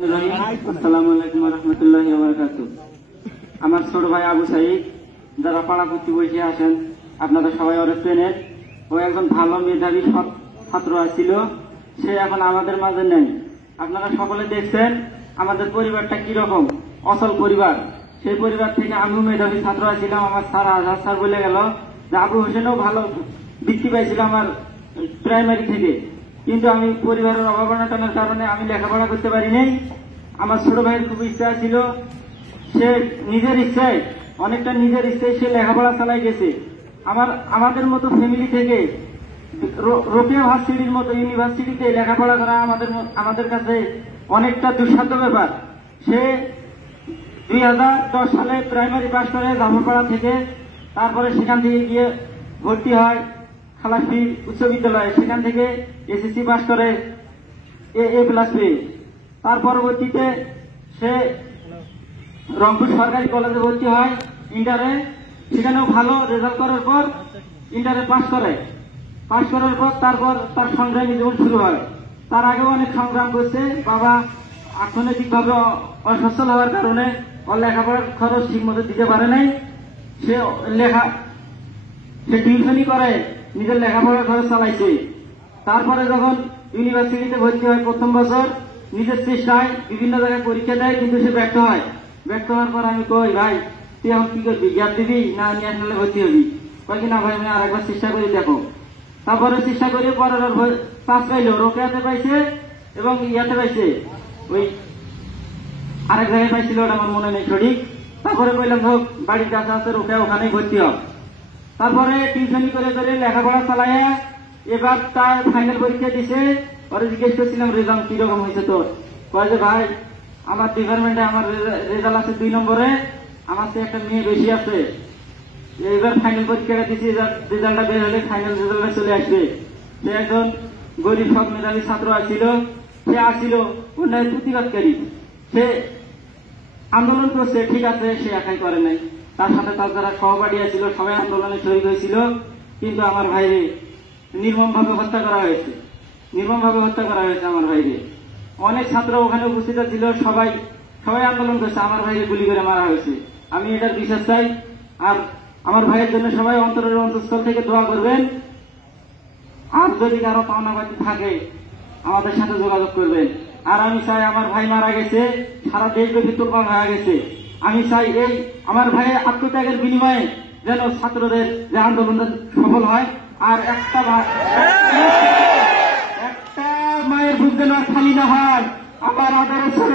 আসসালামু আলাইকুম রহমতুল্লাহি ওয়া বারাকাতুহু। আমার ছোট ভাই আবু সাইদ, যারা পাড়াপতি বসে আসেন, আপনারা সবাই ওরা চেনেন। ও একজন ভালো মেধাবী ছাত্র ছিল, সে এখন আমাদের মাঝে নেই। আপনারা সকলে দেখছেন আমাদের পরিবারটা কিরকম অচল পরিবার। সেই পরিবার থেকে আমিও মেধাবী ছাত্র ছিলাম। আমার স্যার আজহার স্যার বলে গেল যে আবু হোসেনও ভালো বৃত্তি পাইছিল আমার প্রাইমারি থেকে, কিন্তু আমি পরিবারের অভাবনাটনের কারণে আমি লেখাপড়া করতে পারি নাই। আমার ছোট ভাইয়ের খুব ইচ্ছা ছিল, সে নিজের ইচ্ছায় অনেকটা নিজের ইচ্ছায় সে লেখাপড়া চালাই গেছে। আমাদের মতো ফ্যামিলি থেকে রোকেয়া ভার্সিটির মতো ইউনিভার্সিটিতে লেখাপড়া করা আমাদের কাছে অনেকটা দুঃসাধ্য ব্যাপার। সে 2010 সালে প্রাইমারি পাস করে জাফরপাড়া থেকে, তারপরে সেখান থেকে গিয়ে ভর্তি হয় খালাসি উচ্চ বিদ্যালয়ে, সেখান থেকে এসএসসি পাস করে A+ পেয়ে। তার পরবর্তীতে সে রংপুর সরকারি কলেজে ভর্তি হয় ইন্টারে, সেখানেও ভালো রেজাল্ট করার পর ইন্টারে পাস করার পর তারপর তার সংগ্রামী জীবন শুরু হয়। তার আগেও অনেক সংগ্রাম করছে। বাবা অর্থনৈতিকভাবে অসচ্ছল হওয়ার কারণে ওর লেখাপড়ার খরচ ঠিক মতো দিতে পারে নাই। সে টিউশনই করে নিজের লেখাপড়ার খরচ চালাইছে। তারপরে যখন ইউনিভার্সিটিতে ভর্তি হয় প্রথম বছর, নিজের চেষ্টায় বিভিন্ন জায়গায় পরীক্ষা দেয়, কিন্তু সে ব্যর্থ হয়। ব্যর্থ হওয়ার পর আমি কই, ভাই তুই এখন কি করবি, গ্যাপ দিবি না ন্যাশনালে ভর্তি হবি? কয় কি না ভাই আমি আর একবার চেষ্টা করে দেখো। তারপরে চেষ্টা করে পরের পাস পাইলো, রোকেয়াতে পাইছে এবং ইয়াতে পাইছে, ওই আরেক জায়গায় পাইছিল, ওটা আমার মনে নেই সঠিক। তারপরে কইলাম হোক, বাড়ির কাছে আছে রোকেয়া, ওখানেই ভর্তি হোক। তারপরে টিউশনি করে লেখাপড়া চালাইয়া এবার তার ফাইনাল পরীক্ষা দিছে। ওরা জিজ্ঞেস করছিলাম রেজাল্ট কিরকম হয়েছে তোর? কয় যে ভাই আমার ডিপার্টমেন্টে আমার রেজাল্ট আছে 2 নম্বরে, আমার তো একটা মেয়ে বেশি আছে। এবার ফাইনাল পরীক্ষাটা দিচ্ছি, রেজাল্টটা বের হলে ফাইনাল রেজাল্টটা চলে আসবে। সে একজন গরিব সব মেধাবী ছাত্র আসছিল, সে আসছিল অন্যায় প্রতিবাদকারী। সে আন্দোলন করছে, ঠিক আছে, সে একাই করে নাই, তার সাথে তার যারা সহপাঠী ছিল সবাই আন্দোলনে শহীদ হয়েছিল। কিন্তু আমার ভাইরে নির্মমভাবে হত্যা করা হয়েছে, আমার ভাইরে। অনেক ছাত্র ওখানে উপস্থিত ছিল, সবাই আন্দোলন করছে, আমার ভাইরে গুলি করে মারা হয়েছে। আমি এটার বিশ্বাস চাই। আর আমার ভাইয়ের জন্য সবাই অন্তরের অন্তঃস্থল থেকে দোয়া করবেন। আর যদি কারো পাওনাবাদী থাকে আমাদের সাথে যোগাযোগ করবেন। আর আমি চাই, আমার ভাই মারা গেছে, সারা দেশব্যাপী তোলপাড় হয়ে গেছে। আমি চাই এই আমার ভাইয়ের আত্মত্যাগের বিনিময়ে যেন ছাত্রদের যে আন্দোলনটা সফল হয়। আর একটা মায়ের বুক যেন খালি না হয়। আমার আদরের ছোট